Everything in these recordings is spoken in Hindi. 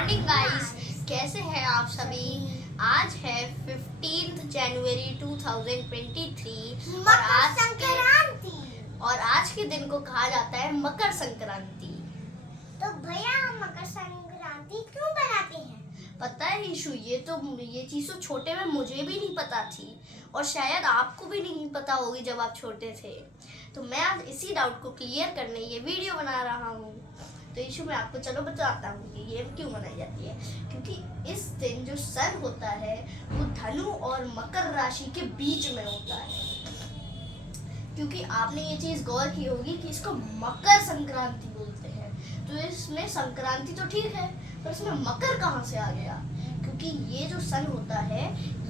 मॉर्निंग गाइस, कैसे हैं आप सभी। आज है 15 जनवरी 2023 और आज के दिन को कहा जाता है मकर संक्रांति। तो भैया हम मकर संक्रांति क्यों बनाते हैं? पता है ईशु, ये चीज़ तो छोटे में मुझे भी नहीं पता थी और शायद आपको भी नहीं पता होगी जब आप छोटे थे। तो मैं आज इसी डाउट को क्लियर करने ये वीडियो बना रहा हूँ। तो ईशु मैं आपको चलो बताता हूँ कि ये क्यों मनाई जाती है। क्योंकि इस दिन जो सन होता है वो धनु और मकर राशि के बीच में होता है। क्योंकि आपने ये चीज़ गौर की होगी कि इसको मकर संक्रांति बोलते हैं। तो इसमें संक्रांति तो ठीक है, पर इसमें मकर कहाँ से आ गया? क्योंकि ये जो सन होता है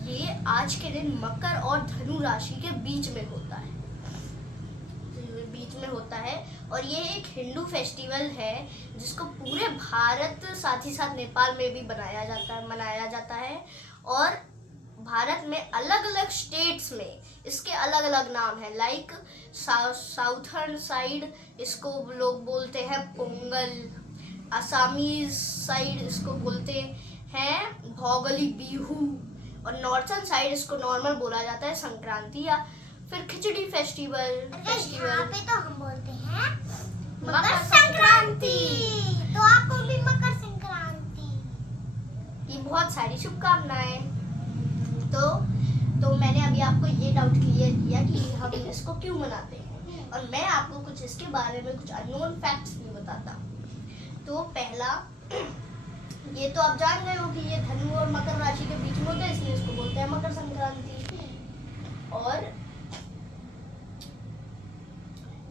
ये आज के दिन मकर और धनु राशि के बीच में होता है, और ये एक हिंदू फेस्टिवल है जिसको पूरे भारत साथ ही साथ नेपाल में भी मनाया जाता है। और भारत में अलग अलग स्टेट्स में इसके अलग अलग नाम है। लाइक साउथर्न साइड इसको लोग बोलते हैं पोंगल, असमीज साइड इसको बोलते हैं भोगाली बिहू, और नॉर्थर्न साइड इसको नॉर्मल बोला जाता है संक्रांति या फिर खिचड़ी फेस्टिवल। यहाँ पे तो हम बोलते हैं मकर संक्रांति। तो आपको भी मकर संक्रांति की बहुत सारी शुभकामनाएं। तो मैंने अभी आपको ये डाउट क्लियर किया कि हम इसको क्यों मनाते हैं, और मैं आपको कुछ इसके बारे में कुछ अननोन फैक्ट्स भी बताता हूँ। तो पहला, ये तो आप जान गए हो कि ये धनु और मकर राशि के बीच में होता है, इसलिए इसको बोलते हैं मकर संक्रांति। और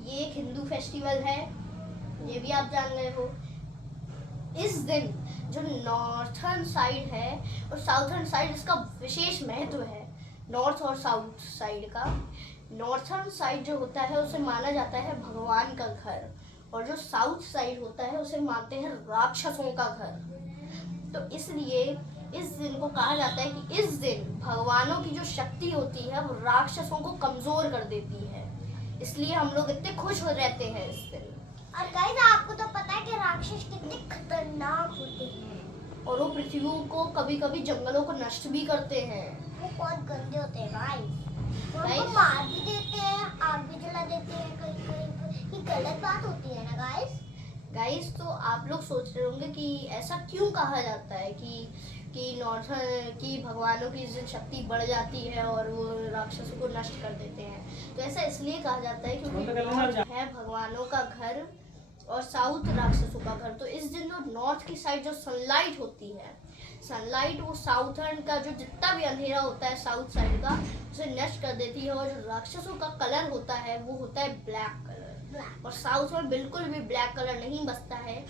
ये एक हिंदू फेस्टिवल है, ये भी आप जान गए हो। इस दिन जो नॉर्थर्न साइड है और साउथर्न साइड, इसका विशेष महत्व है। नॉर्थ और साउथ साइड का, नॉर्थर्न साइड जो होता है उसे माना जाता है भगवान का घर, और जो साउथ साइड होता है उसे मानते हैं राक्षसों का घर। तो इसलिए इस दिन को कहा जाता है कि इस दिन भगवानों की जो शक्ति होती है वो राक्षसों को कमजोर कर देती है, इसलिए हम लोग इतने खुश हो रहते हैं इस दिन। और गाइस, आपको तो पता है कि राक्षस कितने खतरनाक होते हैं, और वो पृथ्वी को कभी कभी जंगलों को नष्ट भी करते हैं। वो बहुत गंदे होते हैं गाइस, उनको मार भी देते हैं, आग भी जला देते हैं कहीं कहीं। ये गलत बात होती है ना गाइस। तो आप लोग सोच रहे होंगे कि ऐसा क्यों कहा जाता है कि नॉर्थर्न की भगवानों की शक्ति बढ़ जाती है और वो राक्षसों को नष्ट कर देते हैं। तो ऐसा इसलिए कहा जाता है क्योंकि है भगवानों का घर और साउथ राक्षसों का घर। तो इस दिन जो नॉर्थ की साइड जो सनलाइट होती है, सनलाइट वो साउथर्न का जो जितना भी अंधेरा होता है साउथ साइड का उसे नष्ट कर देती है। और जो राक्षसों का कलर होता है वो होता है ब्लैक कलर, और साउथ में बिल्कुल भी ब्लैक कलर नहीं बचता है,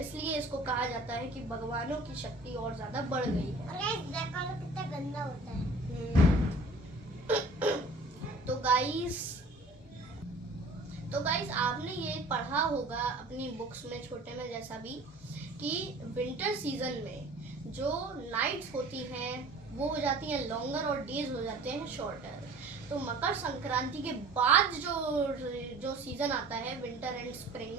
इसलिए इसको कहा जाता है कि भगवानों की शक्ति और ज्यादा बढ़ गई है। अरे ब्लैक कलर कितना गंदा होता है। तो गाइस आपने ये पढ़ा होगा अपनी बुक्स में छोटे में जैसा भी, कि विंटर सीजन में जो नाइट्स होती हैं वो हो जाती हैं लॉन्गर और डेज हो जाते हैं शॉर्टर। तो मकर संक्रांति के बाद जो सीजन आता है विंटर एंड स्प्रिंग,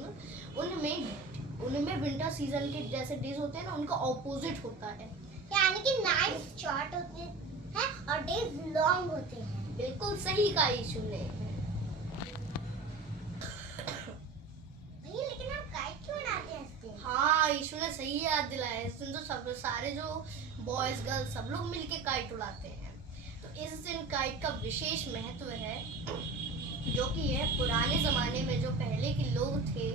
उनमें विंटर सीजन के जैसे डेज होते हैं ना, उनका ऑपोजिट होता है, यानी कि नाइट्स शॉर्ट होते हैं और डेज लॉन्ग होते हैं। बिल्कुल सही कहा ईशु ने। लेकिन हम काइट क्यों उड़ाते हैं इस दिन? हाँ, ईशु ने सही याद दिलाया। इस दिन तो सब सारे जो बॉयज गर्ल्स सब लोग मिलके काइट उड़ाते हैं। तो इस दिन काइट का विशेष महत्व है, जो कि है पुराने ज़माने में जो पहले के लोग थे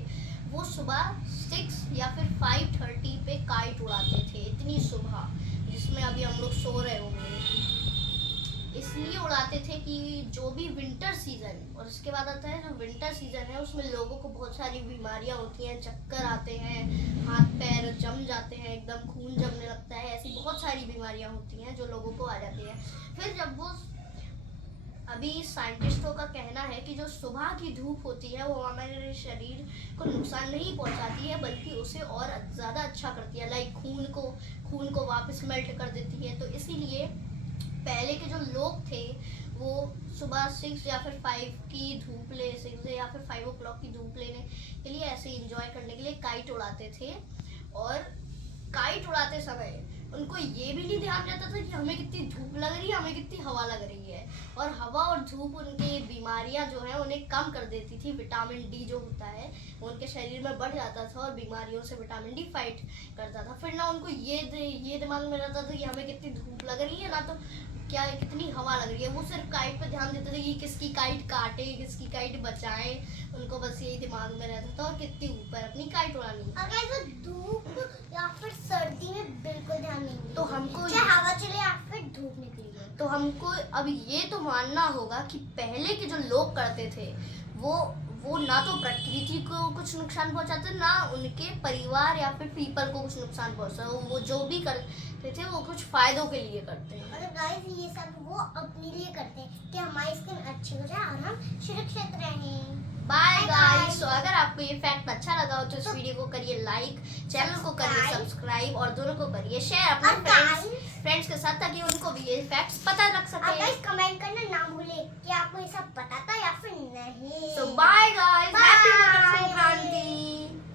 वो सुबह 6 या फिर 5:30 पे काइट उड़ाते थे, इतनी सुबह, जिसमें अभी हम लोग सो रहे होंगे। इसलिए उड़ाते थे कि जो भी विंटर सीजन, और उसके बाद आता है जो विंटर सीजन है उसमें लोगों को बहुत सारी बीमारियां होती हैं, चक्कर आते हैं, हाथ पैर जम जाते हैं, एकदम खून जमने लगता है, ऐसी बहुत सारी बीमारियां होती हैं जो लोगों को आ जाती है। फिर जब वो, अभी साइंटिस्टों का कहना है कि जो सुबह की धूप होती है वो हमारे शरीर को नुकसान नहीं पहुंचाती है, बल्कि उसे और ज़्यादा अच्छा करती है। लाइक खून को वापस मेल्ट कर देती है। तो इसीलिए पहले के जो लोग थे वो सुबह 6 या फिर 5 की धूप ले 6 या फिर 5 o'clock की धूप लेने के लिए ऐसे एंजॉय करने के लिए काइट उड़ाते थे। और काइट उड़ा सोते समय उनको ये भी नहीं ध्यान रहता था कि हमें कितनी धूप लग रही है, हमें कितनी हवा लग रही है। और हवा और धूप उनकी बीमारियां जो है उन्हें कम कर देती थी। विटामिन डी जो होता है वो उनके शरीर में बढ़ जाता था और बीमारियों से विटामिन डी फाइट करता था। फिर ना उनको ये दिमाग में रहता था कि हमें कितनी धूप लग रही है, ना तो क्या कितनी हवा लग रही है। वो सिर्फ काइट पे ध्यान देते थे कि किसकी काइट काटे, किसकी काइट बचाएं। उनको बस यही दिमाग में रहता था और कितनी ऊपर अपनी काइट उड़ानी। अगर वो धूप या फिर सर्दी में बिल्कुल ध्यान नहीं देते, तो हमको चाहे हवा चले या फिर धूप निकली है। तो हमको अब ये तो मानना होगा कि पहले के जो लोग करते थे वो ना तो प्रकृति को कुछ नुकसान पहुंचाते, ना उनके परिवार या फिर पीपल को कुछ नुकसान पहुंचा। वो जो भी करते थे वो कुछ फायदों के लिए करते हैं। और गाइस ये सब वो अपने लिए करते हैं कि हमारी स्किन अच्छी हो जाए और हम सुरक्षित रहें। Bye Bye guys. guys. तो अगर आपको ये फैक्ट अच्छा लगा हो तो इस तो वीडियो को करिए लाइक, चैनल को करिए Subscribe. सब्सक्राइब और दोनों को करिए शेयर और अपने फ्रेंड्स के साथ, ताकि उनको भी ये फैक्ट्स पता लग और सके। गाइस कमेंट करना ना भूले कि आपको ये सब पता था या फिर नहीं।